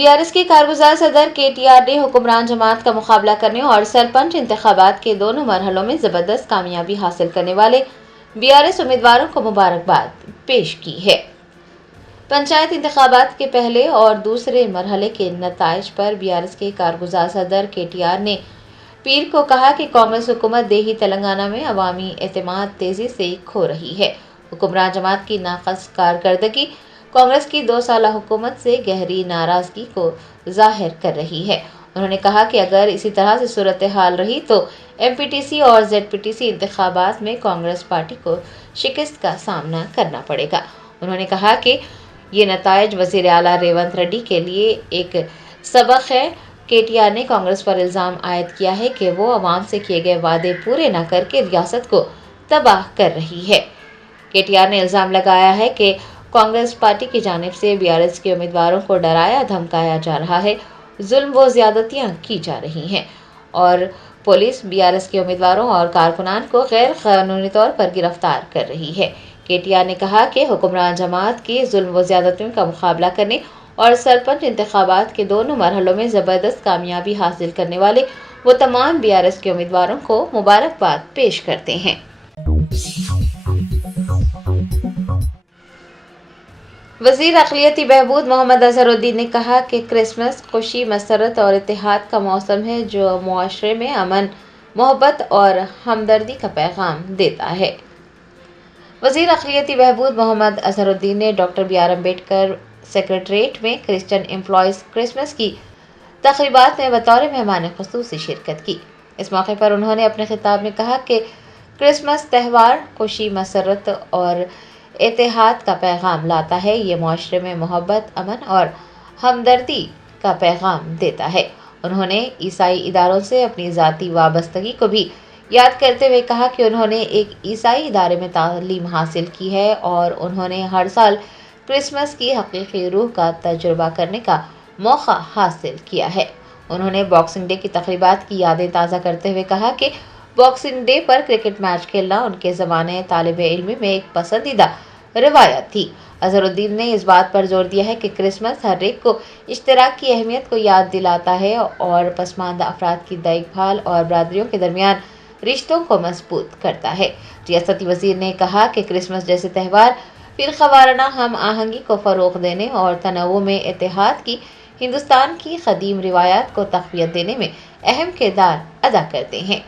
BRS کے کارگزار صدر KTR نے حکمران جماعت کا مقابلہ کرنے اور سرپنچ انتخابات کے دونوں مرحلوں میں زبردست کامیابی حاصل کرنے والے BRS امیدواروں کو مبارکباد پیش کی ہے۔ پنچایت انتخابات کے پہلے اور دوسرے مرحلے کے نتائج پر BRS کے کارگزار صدر KTR نے پیر کو کہا کہ کانگریس حکومت دیہی تلنگانہ میں عوامی اعتماد تیزی سے کھو رہی ہے۔ حکمران جماعت کی ناقص کارکردگی کانگریس کی 2 سالہ حکومت سے گہری ناراضگی کو ظاہر کر رہی ہے۔ انہوں نے کہا کہ اگر اسی طرح سے صورتحال رہی تو MPTC اور ZPTC انتخابات میں کانگریس پارٹی کو شکست کا سامنا کرنا پڑے گا۔ انہوں نے کہا کہ یہ نتائج وزیر اعلیٰ ریونت ریڈی کے لیے ایک سبق ہے۔ KTR نے کانگریس پر الزام عائد کیا ہے کہ وہ عوام سے کیے گئے وعدے پورے نہ کر کے ریاست کو تباہ کر رہی ہے۔ KTR نے الزام لگایا ہے کہ کانگریس پارٹی کی جانب سے BRS کے امیدواروں کو ڈرایا دھمکایا جا رہا ہے، ظلم و زیادتیاں کی جا رہی ہیں اور پولیس BRS کے امیدواروں اور کارکنان کو غیر قانونی طور پر گرفتار کر رہی ہے۔ KTR نے کہا کہ حکمران جماعت کی ظلم و زیادتیوں کا مقابلہ کرنے اور سرپنچ انتخابات کے دونوں مرحلوں میں زبردست کامیابی حاصل کرنے والے وہ تمام BRS کے امیدواروں کو مبارکباد پیش کرتے ہیں۔ وزیر اقلیتی بہبود محمد اظہر الدین نے کہا کہ کرسمس خوشی، مسرت اور اتحاد کا موسم ہے جو معاشرے میں امن، محبت اور ہمدردی کا پیغام دیتا ہے۔ وزیر اقلیتی بہبود محمد اظہر الدین نے ڈاکٹر BR امبیڈکر سیکریٹریٹ میں کرسچن امپلائیز کرسمس کی تقریبات میں بطور مہمان خصوصی شرکت کی۔ اس موقع پر انہوں نے اپنے خطاب میں کہا کہ کرسمس تہوار خوشی، مسرت اور اتحاد کا پیغام لاتا ہے۔ یہ معاشرے میں محبت، امن اور ہمدردی کا پیغام دیتا ہے۔ انہوں نے عیسائی اداروں سے اپنی ذاتی وابستگی کو بھی یاد کرتے ہوئے کہا کہ انہوں نے ایک عیسائی ادارے میں تعلیم حاصل کی ہے اور انہوں نے ہر سال کرسمس کی حقیقی روح کا تجربہ کرنے کا موقع حاصل کیا ہے۔ انہوں نے باکسنگ ڈے کی تقریبات کی یادیں تازہ کرتے ہوئے کہا کہ باکسنگ ڈے پر کرکٹ میچ کھیلنا ان کے زمانے طالب علمی میں ایک پسندیدہ روایت تھی۔ اظہر الدین نے اس بات پر زور دیا ہے کہ کرسمس ہر ایک کو اشتراک کی اہمیت کو یاد دلاتا ہے اور پسماندہ افراد کی دیکھ بھال اور برادریوں کے درمیان رشتوں کو مضبوط کرتا ہے۔ ریاستی وزیر نے کہا کہ کرسمس جیسے تہوار فرقہ وارانہ ہم آہنگی کو فروغ دینے اور تنوع میں اتحاد کی ہندوستان کی قدیم روایات کو تقویت دینے میں اہم کردار ادا کرتے ہیں۔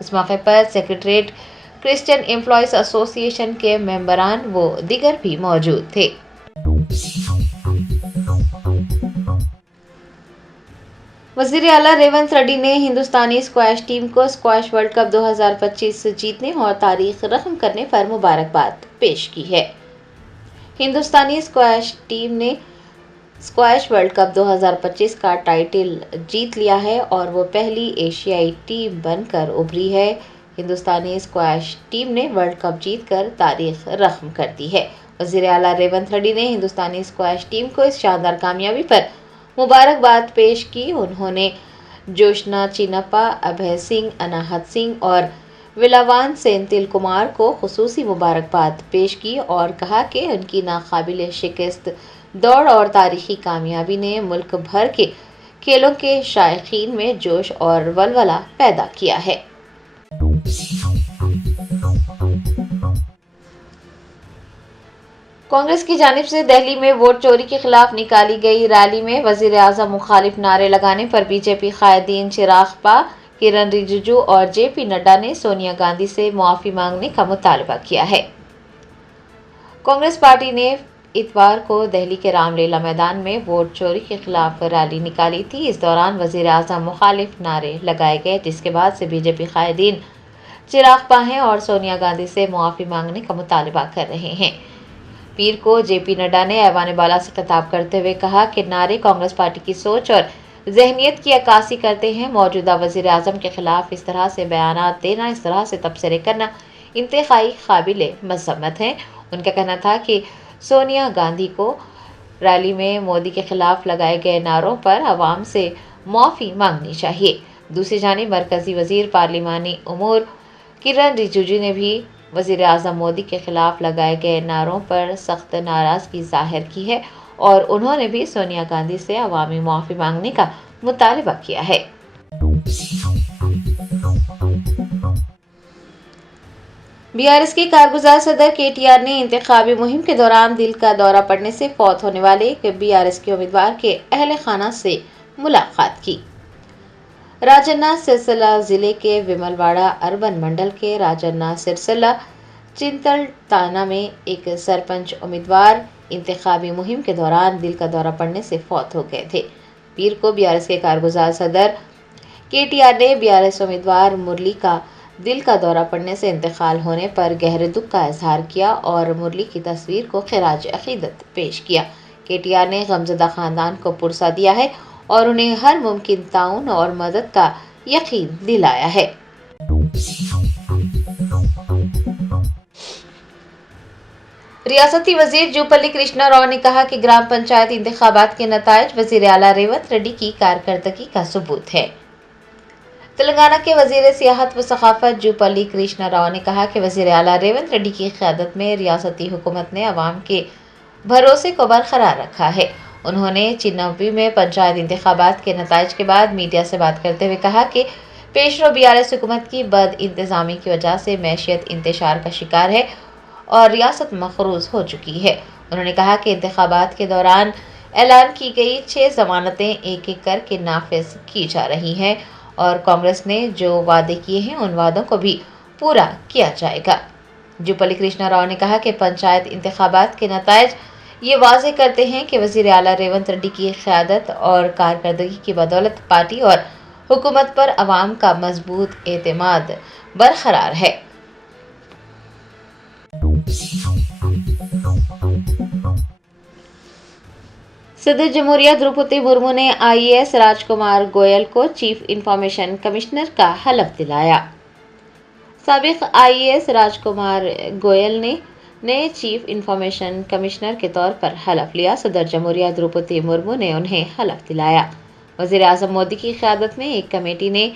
اس موقع پر سیکریٹریٹ کرسچن امپلائیز ایسوسی ایشن کے ممبران و دیگر بھی موجود تھے۔ وزیر اعلیٰ ریونت ریڈی نے ہندوستانی اسکواش ٹیم کو اسکواش ورلڈ کپ 2025 جیتنے اور تاریخ رقم کرنے پر مبارکباد پیش کی ہے۔ ہندوستانی اسکواش ٹیم نے اسکواش ورلڈ کپ 2025 کا ٹائٹل جیت لیا ہے اور وہ پہلی ایشیائی ٹیم بن کر ابھری ہے۔ ہندوستانی اسکواش ٹیم نے ورلڈ کپ جیت کر تاریخ رقم کر دی ہے۔ وزیر اعلیٰ ریونت ریڈی نے ہندوستانی اسکواش ٹیم کو اس شاندار کامیابی پر مبارکباد پیش کی۔ انہوں نے جوشنا چینپا، ابھے سنگھ، اناہت سنگھ اور ولاوان سینتھل کمار کو خصوصی مبارکباد پیش کی اور کہا کہ ان کی ناقابل شکست دوڑ اور تاریخی کامیابی نے ملک بھر کے کھیلوں کے شائقین میں جوش اور ولولہ پیدا کیا ہے۔ کانگریس کی جانب سے دہلی میں ووٹ چوری کے خلاف نکالی گئی ریلی میں وزیر اعظم مخالف نعرے لگانے پر BJP قائدین چراغ پا، کرن رجیجو اور JP نڈا نے سونیا گاندھی سے معافی مانگنے کا مطالبہ کیا ہے۔ کانگریس پارٹی نے اتوار کو دہلی کے رام لیلا میدان میں ووٹ چوری کے خلاف ریلی نکالی تھی۔ اس دوران وزیر اعظم مخالف نعرے لگائے گئے، جس کے بعد سے BJP قائدین چراغ پا ہیں اور سونیا گاندھی سے معافی مانگنے کا مطالبہ کر رہے ہیں۔ پیر کو JP نڈا نے ایوان بالا سے خطاب کرتے ہوئے کہا کہ نعرے کانگریس پارٹی کی سوچ اور ذہنیت کی عکاسی کرتے ہیں۔ موجودہ وزیر اعظم کے خلاف اس طرح سے بیانات دینا، اس طرح سے تبصرے کرنا انتہائی قابل مذمت ہے۔ ان کا کہنا تھا کہ سونیا گاندھی کو ریلی میں مودی کے خلاف لگائے گئے نعروں پر عوام سے معافی مانگنی چاہیے۔ دوسری جانب مرکزی وزیر پارلیمانی امور کرن رجیجو نے بھی وزیر اعظم مودی کے خلاف لگائے گئے نعروں پر سخت ناراضگی ظاہر کی ہے اور انہوں نے بھی سونیا گاندھی سے عوامی معافی مانگنے کا مطالبہ کیا ہے۔ BRS کے کارگزار صدر KTR نے انتخابی مہم کے دوران دل کا دورہ پڑنے سے فوت ہونے والے BRS کے امیدوار کے اہل خانہ سے ملاقات کی۔ راجنا سرسلہ ضلع کے ومل واڑہ اربن منڈل کے راجنا سرسلہ چنتل تانہ میں ایک سرپنچ امیدوار انتخابی مہم کے دوران دل کا دورہ پڑنے سے فوت ہو گئے تھے۔ پیر کو BRS کے کارگزار صدر KTR نے BRS امیدوار مرلی کا دل کا دورہ پڑنے سے انتقال ہونے پر گہرے دکھ کا اظہار کیا اور مرلی کی تصویر کو خراج عقیدت پیش کیا۔ KTR نے غمزدہ خاندان کو پرسہ دیا ہے اور انہیں ہر ممکن تعاون اور مدد کا یقین دلایا ہے۔ ریاستی وزیر جوپلی کرشنا راؤ نے کہا کہ گرام پنچایت انتخابات کے نتائج وزیر اعلیٰ ریونت ریڈی کی کارکردگی کا ثبوت ہے۔ تلنگانہ کے وزیر سیاحت و ثقافت جوپلی کرشنا راؤ نے کہا کہ وزیر اعلیٰ ریونت ریڈی کی قیادت میں ریاستی حکومت نے عوام کے بھروسے کو برقرار رکھا ہے۔ انہوں نے چنوی میں پنچایت انتخابات کے نتائج کے بعد میڈیا سے بات کرتے ہوئے کہا کہ پیشرو BRS حکومت کی بد انتظامی کی وجہ سے معیشت انتشار کا شکار ہے اور ریاست مقروض ہو چکی ہے۔ انہوں نے کہا کہ انتخابات کے دوران اعلان کی گئی 6 ضمانتیں ایک ایک کر کے نافذ کی جا رہی ہیں اور کانگریس نے جو وعدے کیے ہیں ان وعدوں کو بھی پورا کیا جائے گا۔ جوپلی کرشنا راؤ نے کہا کہ پنچایت انتخابات کے نتائج یہ واضح کرتے ہیں کہ وزیر اعلیٰ ریونت ریڈی کی قیادت اور کارکردگی کی بدولت پارٹی اور حکومت پر عوام کا مضبوط اعتماد برقرار ہے۔ صدر جمہوریہ دروپدی مرمو نے IAS راج کمار گوئل کو چیف انفارمیشن کمشنر کا حلف دلایا۔ سابق IAS راج کمار گوئل نے نئے چیف انفارمیشن کمشنر کے طور پر حلف لیا۔ صدر جمہوریہ دروپدی مرمو نے انہیں حلف دلایا۔ وزیر اعظم مودی کی قیادت میں ایک کمیٹی نے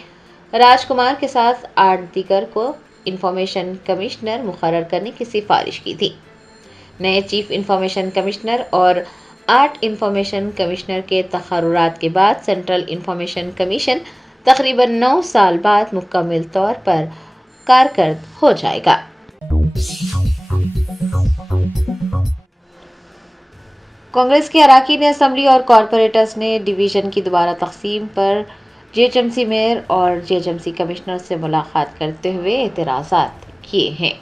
راج کمار کے ساتھ 8 دیگر کو انفارمیشن کمشنر مقرر کرنے کی سفارش کی تھی۔ نئے چیف انفارمیشن کمشنر اور 8 انفارمیشن کمشنر کے تقررات کے بعد سینٹرل انفارمیشن کمیشن تقریباً 9 سال بعد مکمل طور پر کارکرد ہو جائے گا۔ کانگریس کے اراکین اسمبلی اور کارپوریٹرز نے ڈویژن کی دوبارہ تقسیم پر GHMC میئر اور GHMC کمشنر سے ملاقات کرتے ہوئے اعتراضات کیے ہیں۔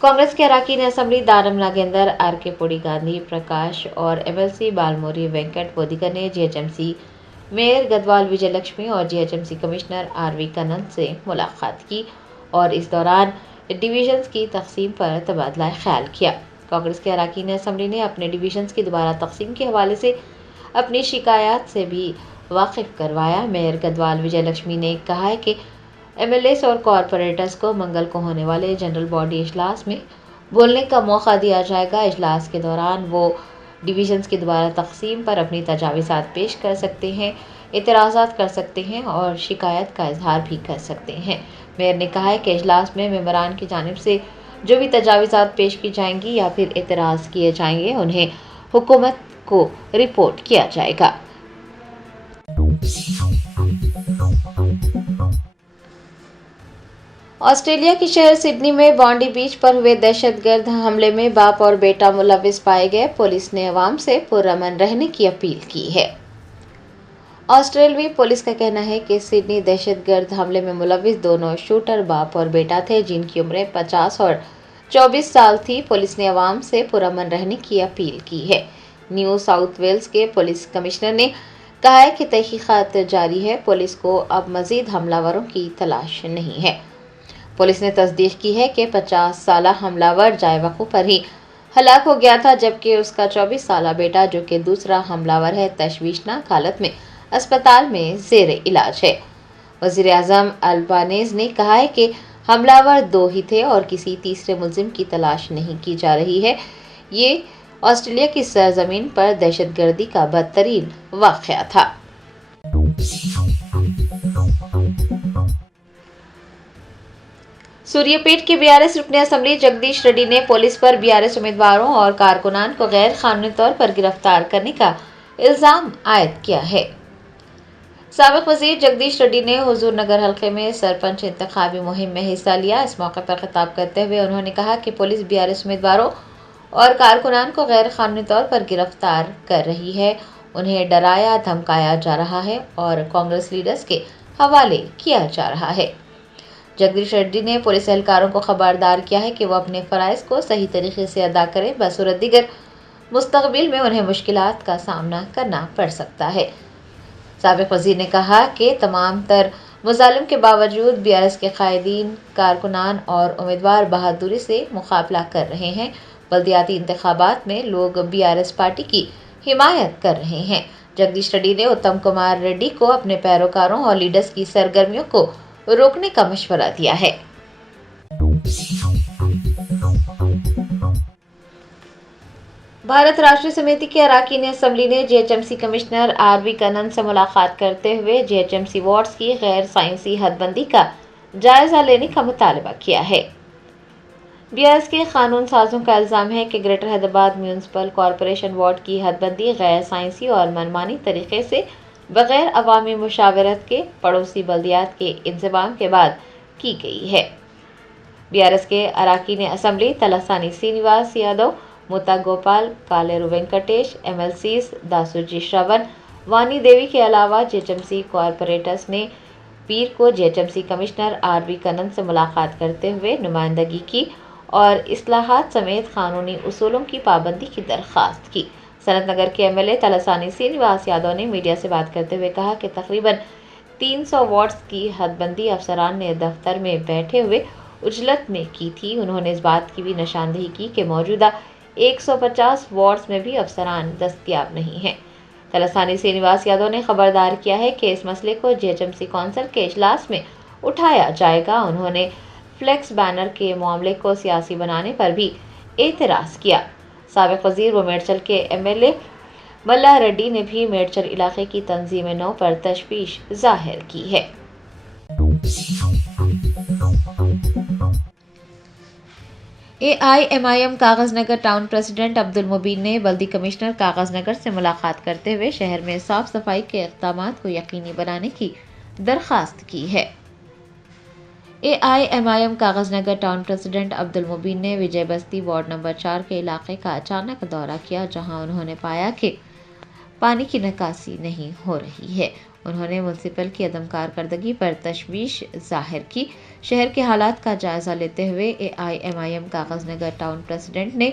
کانگریس کے اراکین اسمبلی دانم ناگیندر، RK پوڑی، گاندھی پرکاش اور MLC بالموری وینکٹ ودیگر نے GHMC میئر گدوال وجے لکشمی اور GHMC کمشنر RV کنن سے ملاقات کی اور اس دوران ڈویژنز کی تقسیم پر تبادلہ خیال کیا۔ کانگریس کے اراکین اسمبلی نے اپنے ڈویژنز کی دوبارہ تقسیم کے حوالے سے اپنی شکایات سے بھی واقف کروایا۔ میئر گدوال وجے لکشمی نے کہا ہے کہ MLAs اور کارپوریٹرز کو منگل کو ہونے والے جنرل باڈی اجلاس میں بولنے کا موقع دیا جائے گا۔ اجلاس کے دوران وہ ڈویژنز کی دوبارہ تقسیم پر اپنی تجاویزات پیش کر سکتے ہیں، اعتراضات کر سکتے ہیں اور شکایت کا اظہار بھی کر سکتے ہیں۔ میئر نے کہا ہے کہ اجلاس میں ممبران کی جانب سے جو بھی تجاویزات پیش کی جائیں گی یا پھر اعتراض کیے جائیں گے انہیں حکومت کو رپورٹ کیا جائے گا۔ آسٹریلیا کے شہر سڈنی میں بانڈی بیچ پر ہوئے دہشت گرد حملے میں باپ اور بیٹا ملوث پائے گئے۔ پولیس نے عوام سے پرامن رہنے کی اپیل کی ہے۔ آسٹریلوی پولیس کا کہنا ہے کہ سڈنی دہشت گرد حملے میں ملوث دونوں شوٹر باپ اور بیٹا تھے جن کی عمریں 50 اور 24 سال تھی۔ پولیس نے عوام سے پرامن رہنے کی اپیل کی ہے۔ نیو ساؤتھ ویلز کے پولیس کمشنر نے کہا ہے کہ تحقیقات جاری ہے۔ پولیس کو اب مزید حملہ آوروں کی تلاش نہیں ہے۔ پولیس نے تصدیق کی ہے کہ 50 سالہ حملہ آور جائے وقوع پر ہی ہلاک ہو گیا تھا جبکہ اس کا 24 سالہ بیٹا جو کہ دوسرا حملہ آور ہے تشویشناک حالت میں اسپتال میں زیر علاج ہے۔ وزیر اعظم البانیز نے کہا ہے کہ حملہ آور 2 ہی تھے اور کسی تیسرے ملزم کی تلاش نہیں کی جا رہی ہے۔ یہ آسٹریلیا کی سرزمین پر دہشت گردی کا بدترین واقعہ تھا۔ सूर्यापेट के बीआरएस रुकन असम्बली जगदीश रेड्डी ने पुलिस पर बीआरएस उम्मीदवारों और कारकुनान को गैर कानूनी तौर पर गिरफ्तार करने का इल्जाम आयद किया है। साबिक वजीर जगदीश रेड्डी ने हुजूर नगर हल्के में सरपंच इंतखाबी मुहिम में हिस्सा लिया। इस मौके पर खिताब करते हुए उन्होंने कहा कि पुलिस बीआरएस उम्मीदवारों और कारकुनान को गैर कानूनी तौर पर गिरफ्तार कर रही है, उन्हें डराया धमकाया जा रहा है और कांग्रेस लीडर्स के हवाले किया जा रहा है। जगदीश रेड्डी ने पुलिस एहलकारों को खबरदार किया है कि वो अपने फ़राइज़ को सही तरीके से अदा करें, बसूरत दीगर मुस्तक़बिल में उन्हें मुश्किलात का सामना करना पड़ सकता है। साबिक वज़ीर ने कहा कि तमाम तर मुज़ालिम के बावजूद बीआरएस के कायदीन, कारकुनान और उम्मीदवार बहादुरी से मुकाबला कर रहे हैं। बल्दियाती इंतखाबात में लोग बीआरएस पार्टी की हिमायत कर रहे हैं। जगदीश रेड्डी ने उत्तम कुमार रेड्डी को अपने पैरोकारों और लीडर्स की सरगर्मियों को रोकने का मशवरा दिया है। भारत राष्ट्रीय समिति के अरकान असम्बली ने जीएचएमसी कमिश्नर आरवी कन्नन से मुलाकात करते हुए जीएचएमसी वार्ड्स की गैर साइंसी हदबंदी का जायजा लेने का मुतालबा किया है। बीआरएस के कानून साजों का इल्जाम है कि greater Hyderabad municipal corporation ward की हदबंदी गैर साइंसी और मनमानी तरीके से बगैर अवामी मुशावरत के पड़ोसी बल्दियात के इंतजाम के बाद की गई है। बीआरएस के अरकान असम्बली तलसानी श्रीनिवास यादव, मुता गोपाल, कालेरू वेंकटेश, एमएलसीज दासूजी श्रवण, वानी देवी के अलावा जीएचएमसी कॉरपोरेटर्स ने पीर को जीएचएमसी कमिश्नर आरवी कन्नन से मुलाकात करते हुए नुमाइंदगी की और इस्लाहात समेत कानूनी उसूलों की पाबंदी की दरख्वास्त की। सनत नगर के एमएलए तलसानी श्रीनिवास यादव ने मीडिया से बात करते हुए कहा कि तकरीबन 300 वार्ड्स की हदबंदी अफसरान ने दफ्तर में बैठे हुए उजलत में की थी। उन्होंने इस बात की भी निशानदेही की कि मौजूदा 150 वार्ड्स में भी अफसरान दस्तयाब नहीं हैं। तलसानी श्रीनिवास यादव ने खबरदार किया है कि इस मसले को जीएचएमसी कौंसिल के इजलास में उठाया जाएगा। उन्होंने फ्लेक्स बैनर के मामले को सियासी बनाने पर भी एतराज़ किया। साबिक वज़ीर व मेडचल के एमएलए मल्ला रेड्डी ने भी मेडचल इलाके की तंजीम नौ पर तशवीश जाहिर की है। एआईएमआईएम कागज नगर टाउन प्रेसिडेंट अब्दुल मुबीन ने बल्दी कमिश्नर कागज नगर से मुलाकात करते हुए शहर में साफ सफाई के इक़दामात को यकीनी बनाने की दरख्वास्त की है। एआईएमआईएम कागज नगर टाउन प्रेसिडेंट अब्दुल मुबीन ने विजय बस्ती वार्ड नंबर 4 के इलाके का अचानक दौरा किया, जहां उन्होंने पाया कि पानी की निकासी नहीं हो रही है। उन्होंने म्यूनसिपल की अदम कारकर्दगी पर तशवीश जाहिर की। शहर के हालात का जायजा लेते हुए एआईएमआईएम कागज नगर टाउन प्रेसिडेंट ने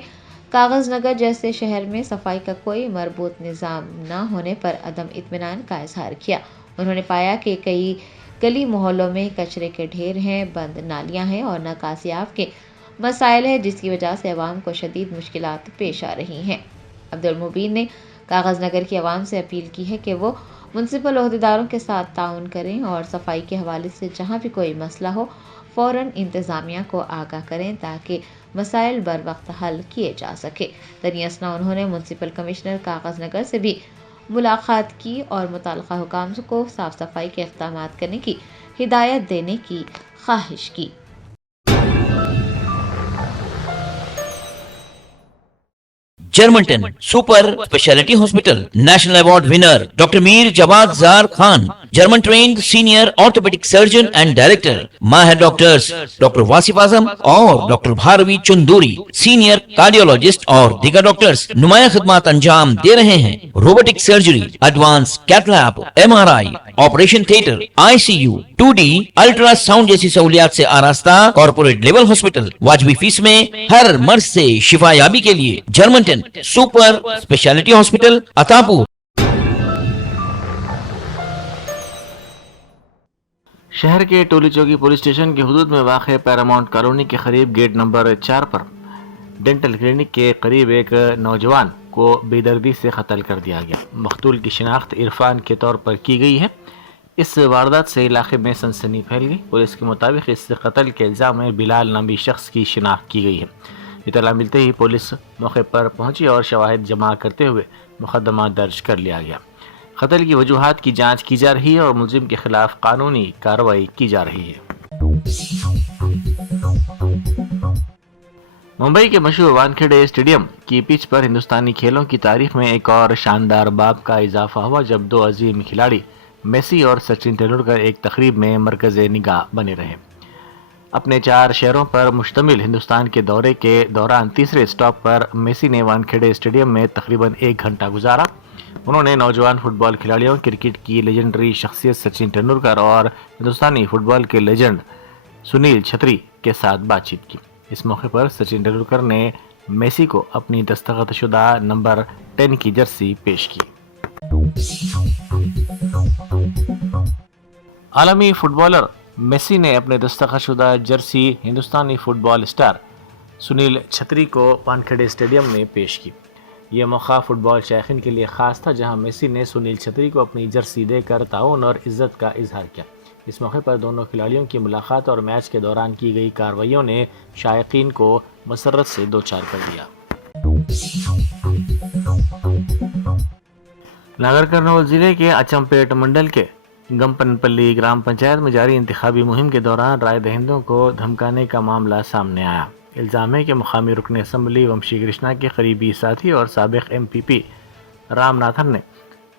कागज नगर जैसे शहर में सफाई का कोई मरबूत निज़ाम न होने पर अदम इत्मीनान का इजहार किया। उन्होंने पाया कि कई गली मोहल्लों में कचरे के ढेर हैं, बंद नालियां हैं और नाकासियाब के मसाइल है, जिसकी वजह से अवाम को शदीद मुश्किलात पेश आ रही हैं। अब्दुल मुबीन ने कागज नगर की आवाम से अपील की है कि वो म्यूनसिपल ओहदेदारों के साथ ताउन करें और सफाई के हवाले से जहां भी कोई मसला हो फ़ौरन इंतज़ामिया को आगाह करें ताकि मसाइल बर वक्त हल किए जा सके। दरमियान असना उन्होंने म्यूनसिपल कमिश्नर कागज नगर से भी मुलाकात की और मुताल्लिक़ा हुकाम को साफ सफाई के इक़दामात करने की हिदायत देने की ख्वाहिश की। Germanten super speciality hospital national award winner doctor Mir Jawad Zar Khan, German trained senior orthopedic surgeon and director, माहिर डॉक्टर्स डॉक्टर वासिफ आजम और doctor Bharvi Chanduri, senior cardiologist और दीगर डॉक्टर्स नुमाया खिदमत अंजाम दे रहे हैं। Robotic surgery, advance cath lab, MRI, operation theatre, ICU, 2D ultrasound जैसी सहूलियात से आरास्ता कॉर्पोरेट लेवल हॉस्पिटल। वाजबी फीस में हर मर्ज से शिफायाबी के लिए Germanton super speciality hospital Attapur. शहर के टोली चौकी पुलिस स्टेशन के हुदूद में वाक़ पैरामाउंट कॉलोनी के करीब गेट नंबर 4 पर डेंटल क्लिनिक के करीब एक नौजवान को बेदर्दी से कत्ल कर दिया गया। मकतूल की शिनाख्त इरफान के तौर पर की गई है। इस वारदात से इलाके में सनसनी फैल गई। पुलिस के मुताबिक इस कत्ल के इल्ज़ाम में बिलाल नामी शख्स की शिनाख्त की गई है। इत्तला मिलते ही पुलिस मौके पर पहुंची और शवाहिद जमा करते हुए मुकदमा दर्ज कर लिया गया। कत्ल की वजूहात की जांच की जा रही है और मुलजिम के खिलाफ कानूनी कार्रवाई की जा रही है। मुंबई के मशहूर वानखेड़े स्टेडियम की पिच पर हिंदुस्तानी खेलों की तारीख में एक और शानदार बाब का इजाफा हुआ जब दो अजीम खिलाड़ी मेसी और सचिन तेंदुलकर एक तकरीब में मरकज़े निगाह बने रहे। अपने 4 शहरों पर मुश्तमिल हिंदुस्तान के दौरे के दौरान तीसरे स्टॉप पर मेसी ने वानखेड़े स्टेडियम में तकरीबन 1 घंटा गुजारा। उन्होंने नौजवान फुटबॉल खिलाड़ियों, क्रिकेट की लेजेंडरी शख्सियत सचिन तेंदुलकर और हिंदुस्तानी फुटबॉल के लेजेंड सुनील छेत्री के साथ बातचीत की। इस मौके पर सचिन तेंदुलकर ने मेसी को अपनी दस्तखतशुदा नंबर 10 की जर्सी पेश की। आलमी फुटबॉलर मेसी ने अपने दस्तखतशुदा जर्सी हिंदुस्तानी फुटबॉल स्टार सुनील छेत्री को वानखेड़े स्टेडियम में पेश की। यह मौका फुटबॉल शायकीन के लिए ख़ास था, जहां मेसी ने सुनील छेत्री को अपनी जर्सी देकर ताउन और इज़्ज़त का इजहार किया। इस मौके पर दोनों खिलाड़ियों की मुलाकात और मैच के दौरान की गई कार्रवाइयों ने शायकीन को मसरत से दो चार कर दिया। नागर कर्नूल जिले के अचमपेट मंडल के गंपनपल्ली ग्राम पंचायत में जारी इंतखाबी मुहिम के दौरान राय दहिंदों को धमकाने का मामला सामने आया। इल्ज़ाम है कि मुकामी रुकन असम्बली वंशी कृष्णा के करीबी साथी और साबिक MPP रामनाथन ने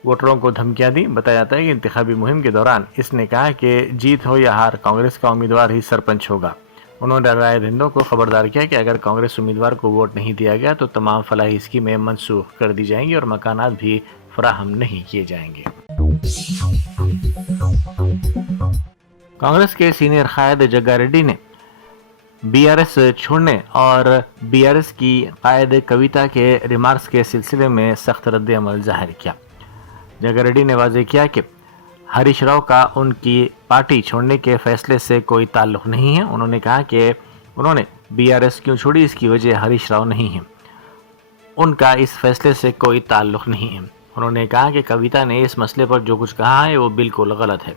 वोटरों को धमकियां दी। बताया जाता है कि इंतखाबी मुहिम के दौरान इसने कहा कि जीत हो या हार, कांग्रेस का उम्मीदवार ही सरपंच होगा। उन्होंने राय दहिंदों को खबरदार किया कि अगर कांग्रेस उम्मीदवार को वोट नहीं दिया गया तो तमाम फलाही स्कीमें मनसूख कर दी जाएंगी और मकानात भी फराहम नहीं किए जाएंगे। कांग्रेस के सीनियर कायद जग्गा रेड्डी ने BRS छोड़ने और BRS की कायद कविता के रिमार्क्स के सिलसिले में सख्त रद्द अमल जाहिर किया। जग्गा रेड्डी ने वाज़ेह किया कि हरीश राव का उनकी पार्टी छोड़ने के फैसले से कोई ताल्लुक़ नहीं है। उन्होंने कहा कि उन्होंने BRS क्यों छोड़ी, इसकी वजह हरीश राव नहीं है, उनका इस फैसले से कोई ताल्लुक़ नहीं है। उन्होंने कहा कि कविता ने इस मसले पर जो कुछ कहा है वो बिल्कुल गलत है।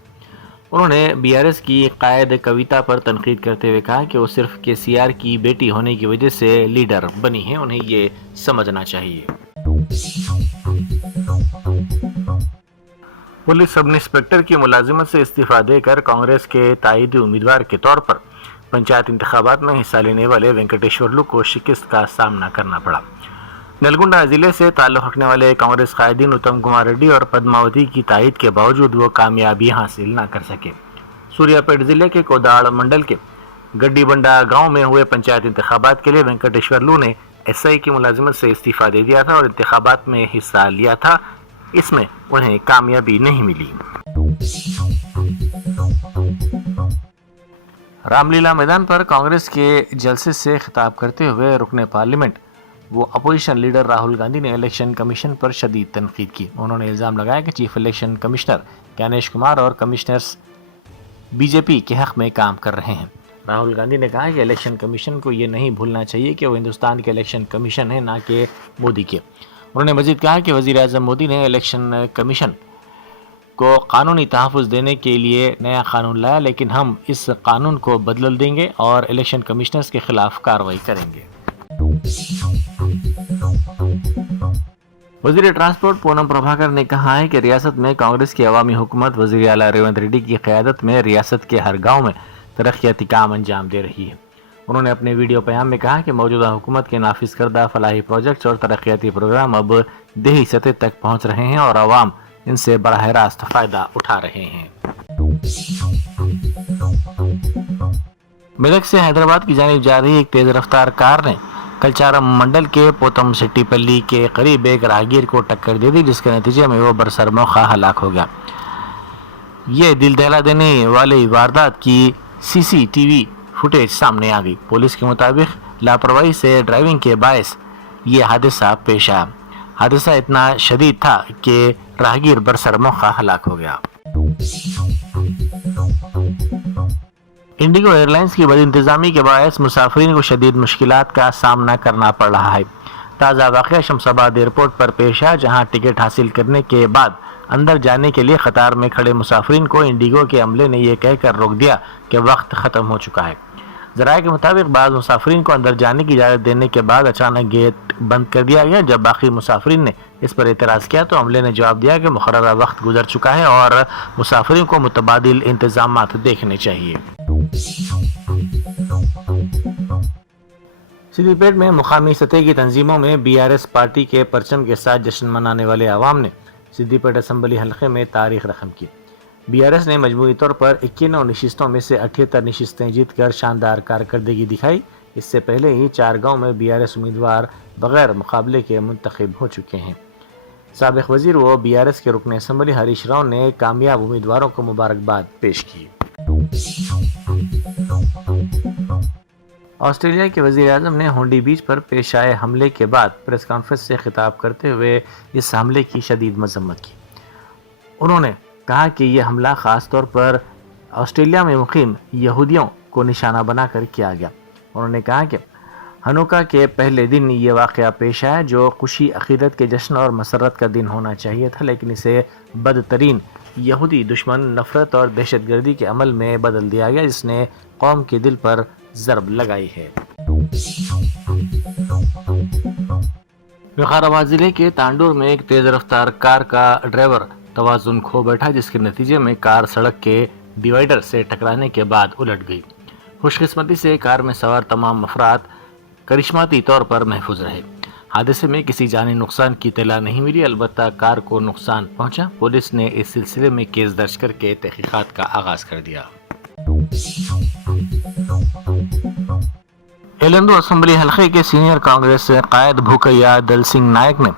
उन्होंने BRS की कायद कविता पर तनकीद करते हुए कहा कि वो सिर्फ KCR की बेटी होने की वजह से लीडर बनी है, उन्हें ये समझना चाहिए। पुलिस सब इंस्पेक्टर की मुलाजिमत से इस्तीफा देकर कांग्रेस के ताईदी उम्मीदवार के तौर पर पंचायत इंतखाबात में हिस्सा लेने वाले वेंकटेश्वरलू को शिकस्त का सामना करना पड़ा। नलगुंडा जिले से ताल्लुक़ रखने वाले कांग्रेस कायदीन उत्तम कुमार रेड्डी और पद्मावती की तायद के बावजूद वो कामयाबी हासिल न कर सके। सूर्यापेट जिले के कोदाड़ मंडल के गड्डीबंडा गांव में हुए पंचायत इंतखाबात के लिए वेंकटेश्वरलू ने SI की मुलाजिमत से इस्तीफा दे दिया था और इंतखाबात में हिस्सा लिया था। इसमें उन्हें कामयाबी नहीं मिली। रामलीला मैदान पर कांग्रेस के जलसे से खिताब करते हुए रुकने पार्लियामेंट वो अपोजिशन लीडर राहुल गांधी ने इलेक्शन कमीशन पर शदीद तनकीद की। उन्होंने इल्ज़ाम लगाया कि chief election commissioner Gyanesh Kumar और कमिश्नर्स BJP के हक़ में काम कर रहे हैं। राहुल गांधी ने कहा कि इलेक्शन कमीशन को ये नहीं भूलना चाहिए कि वो हिंदुस्तान के इलेक्शन कमीशन है, ना कि मोदी के। उन्होंने मजीद कहा कि वज़ीर आज़म मोदी ने इलेक्शन कमीशन को कानूनी तहफ़्फ़ुज़ देने के लिए नया कानून लाया, लेकिन हम इस कानून को बदल देंगे और इलेक्शन कमिश्नर्स के खिलाफ कार्रवाई करेंगे। वज़ीर ट्रांसपोर्ट पूनम प्रभाकर ने कहा है कि रियासत में कांग्रेस की अवामी हुकूमत वज़ीर आला रेवंत रेड्डी की क़यादत में रियासत के हर गाँव में तरक्याती काम अंजाम दे रही है। उन्होंने अपने वीडियो पैगाम में कहा कि मौजूदा हुकूमत के नाफिज करदा फलाही प्रोजेक्ट्स और तरक्याती प्रोग्राम अब देही सतह तक पहुँच रहे हैं और आवाम इनसे बराह रास्त फ़ायदा उठा रहे हैं। मेदक से हैदराबाद की जानिब जा रही एक तेज़ रफ्तार कार ने कलचारम मंडल के पोतम सेट्टीपल्ली के करीब एक राहगीर को टक्कर दे दी, जिसके नतीजे में वो बरसर मौका हलाक हो गया। ये दिल दहला देने वाली वारदात की CCTV फुटेज सामने आ गई। पुलिस के मुताबिक लापरवाही से ड्राइविंग के बायस ये हादसा पेश आया। हादसा इतना शदीद था कि राहगीर बरसर मौका हलाक हो गया। इंडिगो एयरलाइंस की बदइंतजामी के बायस मुसाफिरीन को शदीद मुश्किलात का सामना करना पड़ रहा है। ताज़ा वाक़या शमशाबाद एयरपोर्ट पर पेश आया, जहां टिकट हासिल करने के बाद अंदर जाने के लिए कतार में खड़े मुसाफिरीन को इंडिगो के अमले ने यह कहकर रोक दिया कि वक्त ख़त्म हो चुका है। ज़राए के मुताबिक बाद मुसाफिरीन को अंदर जाने की इजाज़त देने के बाद अचानक गेट बंद कर दिया गया। जब बाकी मुसाफिरीन ने इस पर एतराज़ किया तो अमले ने जवाब दिया कि मुकर्ररा वक्त गुजर चुका है और मुसाफिरीन को मुतबादिल इंतज़ामात देखने चाहिए। सिद्दी पेट में मुकामी सतह की तंजीमों में BRS पार्टी के परचम के साथ जश्न मनाने वाले आवाम ने सिद्दी पेट असम्बली हल्के में तारीख रकम की। BRS ने मजमूई तौर पर 91 नशिस्तों में से 78 नशिस्तें जीत कर शानदार कारकर्दगी दिखाई। इससे पहले ही 4 गाँव में BRS उम्मीदवार बगैर मुकाबले के मुंतखब हो चुके हैं। साबिक वजीर व BRS के रुकन असम्बली हरीश राव ने कामयाब उम्मीदवारों को मुबारकबाद पेश की। ऑस्ट्रेलिया के वजीर आज़म ने हुंडी बीच पर पेश आए हमले के बाद प्रेस कॉन्फ्रेंस से खिताब करते हुए इस हमले की शदीद मजम्मत की। उन्होंने कहा कि यह हमला ख़ास तौर पर ऑस्ट्रेलिया में मुकीम यहूदियों को निशाना बनाकर किया गया। उन्होंने कहा कि हनुका के पहले दिन ये वाक़या पेश आया जो खुशी अक़ीदत के जश्न और मसरत का दिन होना चाहिए था, लेकिन इसे बदतरीन यहूदी दुश्मन नफ़रत और दहशतगर्दी के अमल में बदल दिया गया, जिसने कौम के दिल पर ज़रब लगाई है। विकाराबाद ज़िले के तांडूर में एक तेज़ रफ्तार कार का ड्राइवर तवाज़ुन खो बैठा, जिसके नतीजे में कार सड़क के डिवाइडर से टकराने के बाद उलट गई। खुशकिस्मती से कार में सवार तमाम अफराद करिश्माती तौर पर महफूज रहे। हादसे में किसी जानी नुकसान की इत्तला नहीं मिली, अलबत्ता कार को नुकसान पहुंचा। पुलिस ने इस सिलसिले में केस दर्ज करके तहकीकात का आगाज कर दिया। एलंदो असम्बली हल्के के सीनियर कांग्रेस कायद भूकैया दल सिंह नायक ने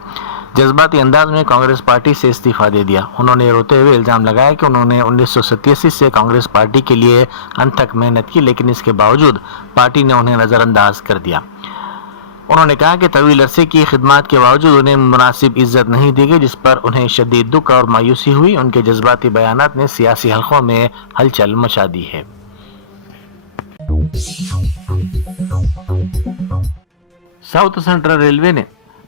जज्बाती अंदाज में कांग्रेस पार्टी से इस्तीफा दे दिया। उन्होंने रोते हुए इल्जाम लगाया कि उन्होंने 1987 से कांग्रेस पार्टी के लिए अनथक मेहनत की, लेकिन इसके बावजूद पार्टी ने उन्हें नज़रअंदाज कर दिया। उन्होंने कहा कि तवील अरसे की खिदमत के बावजूद उन्हें मुनासिब इज्जत नहीं दी गई, जिस पर उन्हें शदीद दुख और मायूसी हुई। उनके जज्बाती बयानात ने सियासी हलकों में हलचल मचा दी है। साउथ सेंट्रल रेलवे ने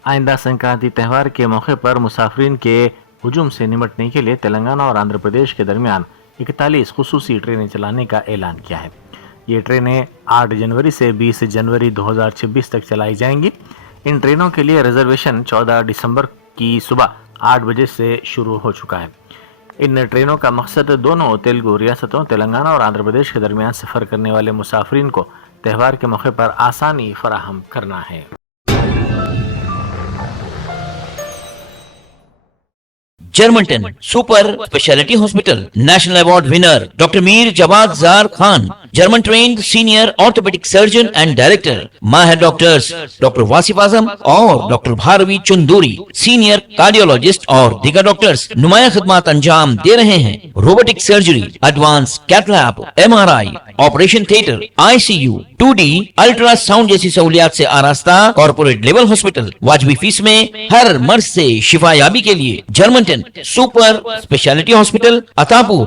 आइंदा संक्रांति त्यौहार के मौके पर मुसाफिरीन के हुजूम से निपटने के लिए तेलंगाना और आंध्र प्रदेश के दरमियान 41 खुसूसी ट्रेनें चलाने का ऐलान किया है। ये ट्रेनें 8 जनवरी से 20 जनवरी 2026 तक चलाई जाएंगी। इन ट्रेनों के लिए रिजर्वेशन 14 दिसंबर की सुबह 8 बजे से शुरू हो चुका है। इन ट्रेनों का मकसद दोनों तेलुगु रियासतों तेलंगाना और आंध्र प्रदेश के दरमियान सफ़र करने वाले मुसाफिरीन को त्यौहार के मौके पर आसानी फराहम करना है। Germanten super speciality hospital national award winner doctor Mir Jawad Zar Khan, German trained senior orthopedic surgeon and director, माहिर डॉक्टर्स डॉक्टर वासिफ आजम और doctor Bharvi Chunduri, senior cardiologist और दीगर डॉक्टर्स नुमाया खिदमत अंजाम दे रहे हैं। Robotic surgery, advance cath lab, MRI, operation theatre, ICU, 2D ultrasound जैसी सहूलियात से आरास्ता कॉर्पोरेट लेवल हॉस्पिटल। वाजबी फीस में हर मर्ज से शिफायाबी के लिए Germanton super speciality hospital, Attapur,